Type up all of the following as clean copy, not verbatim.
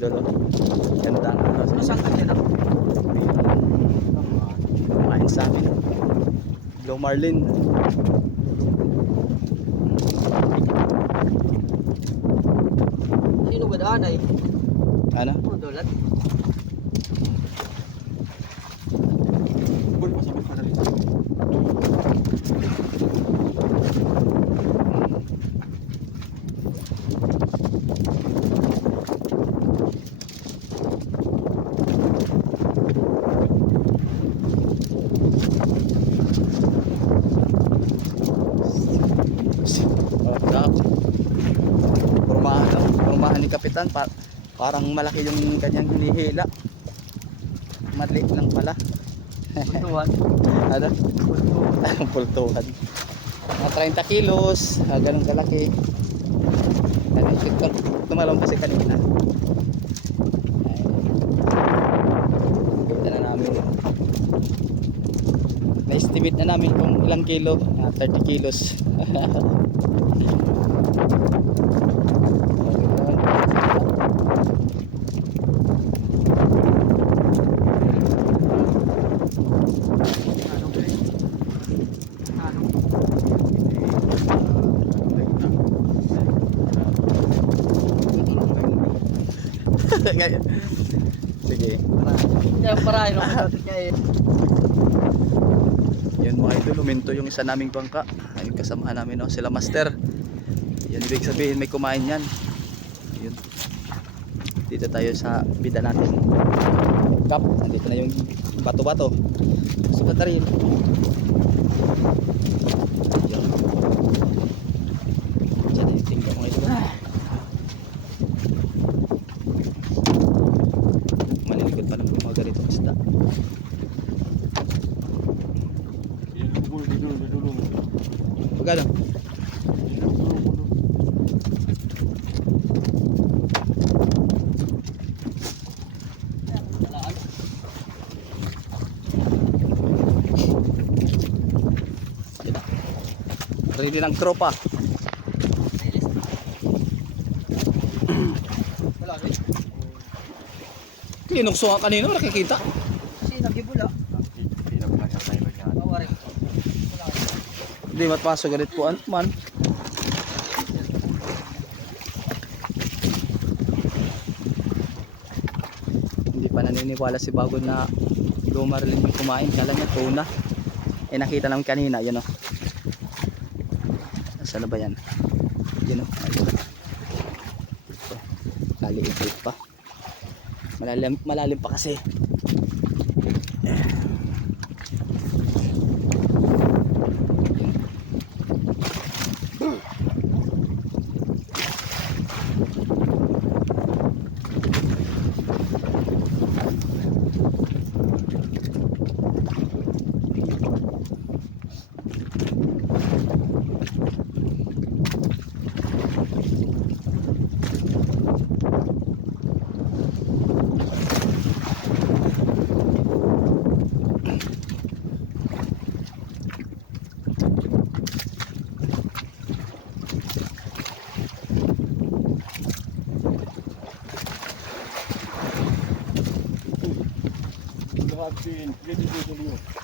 idol. Ganda ang araw. Ano saan ka dyan? Kumain sa amin. Blue Marlin. Sino ba daan ay? Ano? Oh, dolat. Bul pa sa pagkakali. Oh, sarap. Pormahan ni Kapitan. Parang malaki yung kanyang hinihila. Maliit lang pala. Puntuhan. Ano? Pultuhan. Mga 30 kilos. Ganun kalaki. Tumalong kasi kanina. Kita na namin. Na-estimate na namin kung ilang kilo. 30 kilos. Sige. Kaya parahin ako sa atin kaya. Yan mga idol, uminto yung isa naming bangka. Ayun kasama namin, no? Sila master. Yan ibig sabihin may kumain yan. Yun. Dito tayo sa bida natin. Kap, nandito na yung bato-bato. Sukat na rin. Yan. Diyan yung tingga mga idol. Malilikot pa ng mga ganitong isda. Pagkano? Ready ng tropa. Kinukso ka kanina, nakikita. Kasi nagibula. Bawa rin. Hindi matpasok ganit po man. Hindi pa naniniwala si Bagon na lumarling may kumain. Kala niya tuna. Eh nakita namin kanina, yun o. Saan na ba yan? Yun o. Naliit pa. Malalim pa kasi.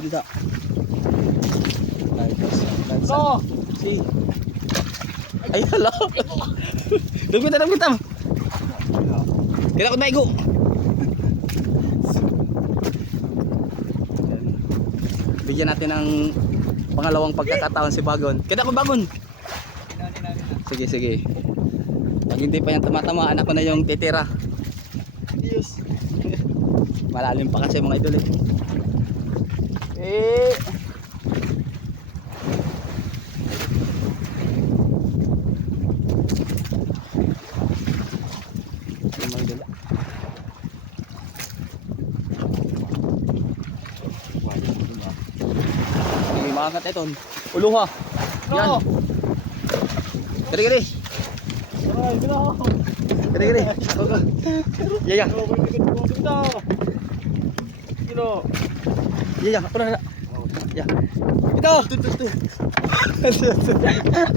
Tidak. No! Si. Ay, hala. Dugmitan. Kailan ko maigo. Bigyan natin ng pangalawang pagkakataon si Bagon. Kailan ko Bagon. Sige. Pag hindi pa yan tumatamaan, ako na yung titira. Yes. Malalim pa kasi mga idol eh. Mga idol. Sige, maangat ito. Uluha. Yan. Kiri. Ay, gino. Kiri. Iya. Gino. Iya, ako na. Ya. Ito.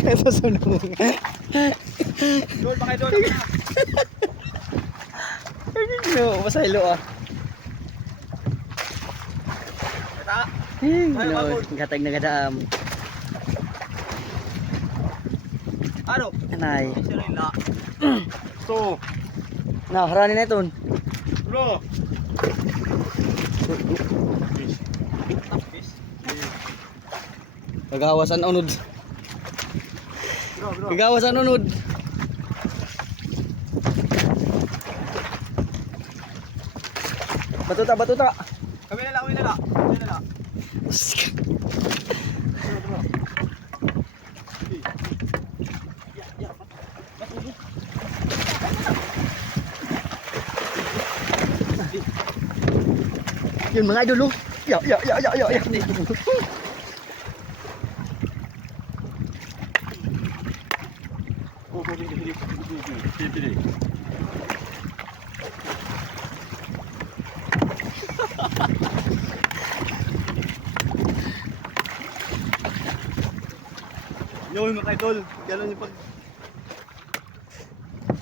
Ito sunog. Doon pa kayo doon. No, masaylo ah. Kata. No, gatag na gadaam. Ano? Anay. Sirila. So. Na, harani na iton. Bro. Kagawasan unod. Bro. Kagawasan unod. Batuta. Kami na lang. Yun mga idol oh. Ya. Yun mga idol. Ganun yung pag...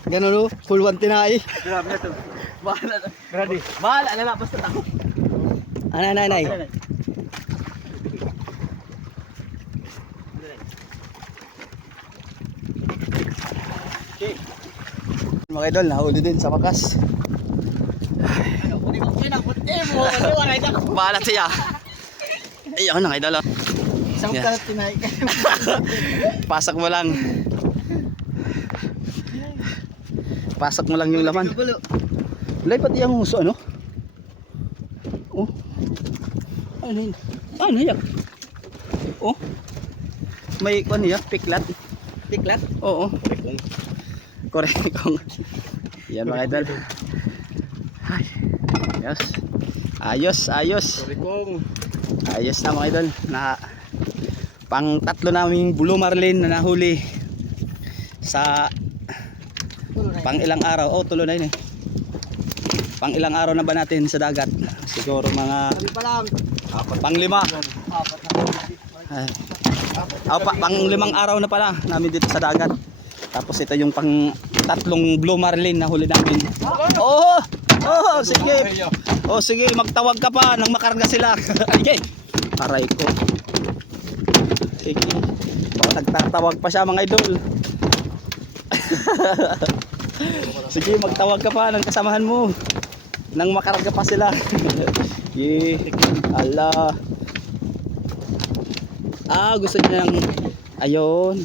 Ganun oh, full one tinay. Grabe na to. Bahala na. Ready. Bahala na lang. Basta ako. Anay. Okay. Mga idol, nahuli din sa wakas. Bahala siya. Ayun mga idol oh. Isang Yeah. kalat tinay. Pasak mo lang. Pasak mo lang yung laman. Lay pati yung huso ano? Oh. Ano yun? Ano yan? Oh. May ano yan? Piklat. Tiklat. Oo. Correct kong. Yan mga idol. Ay. Ayos. Sorry kong. Ayos na mga idol. Pang tatlo naming Blue Marlin na nahuli sa pang ilang araw. Oh, tulo na yun eh. Pang ilang araw na ba natin sa dagat? Siguro mga Sabi pa lang. pang lima. Ay. Pang limang araw na pala namin dito sa dagat. Tapos ito yung pang tatlong Blue Marlin na huli namin. Oh, sige. Oh, sige, magtawag ka pa nang makarga sila. Sige. Aray ko. Sige. Baka nagtatawag pa siya mga idol. Sige, magtawag ka pa ng kasamahan mo. Nang makarga pa sila. Ala. Gusto niya ng ayun.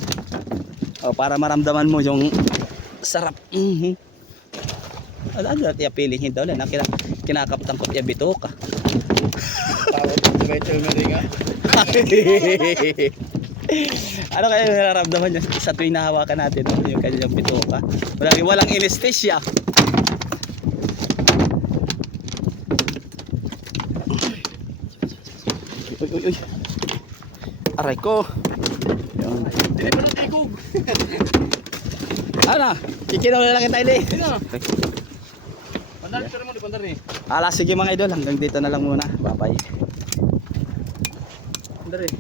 Para maramdaman mo yung sarap. Ano natin pilihin daw na kinakaptan ko yung bitoka. Tawag sa Rachel Meringa. Ano kaya nararamdaman niya sa tuwing nahawakan natin yung kanyang bitoka? Walang anesthesia. Uy. Aray ko. Yun. Dili pa ng tikog. Ano? Kikinaw na lang kita ini. Pandar, pero mo di pandar ni. Sige mga idol, hanggang dito na lang muna. Bye bye. Pandar eh.